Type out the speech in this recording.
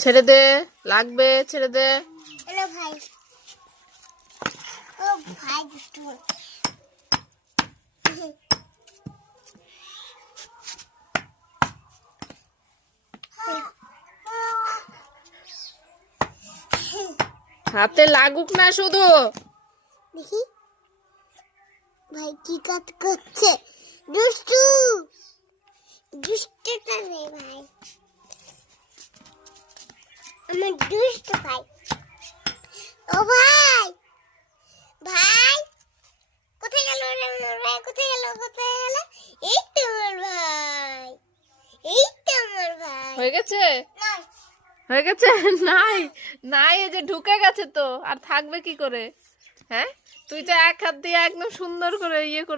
ছেড়ে দে, লাগবে, ছেড়ে দে। ভাই ও ভাই দুষ্টু। হাতে লাগুক না শুধু। দেখি ভাই কি কাজ করছে, দুষ্টু দুষ্টুটা নেই ভাই, আমার দুষ্টু ভাই। ও ভাই ভাই কোথায় গেল ভাই, কোথায় গেল, কোথায় গেল? এই তো আমার ভাই, এই তো আমার ভাই। হয়ে গেছে, নাই হয়ে গেছে। নাই নাই, এই যে ঢুকে গেছে তো, আর থাকবে কি করে? হ্যাঁ, তুই তো এক হাত দিয়ে একদম সুন্দর করে ইয়ে করে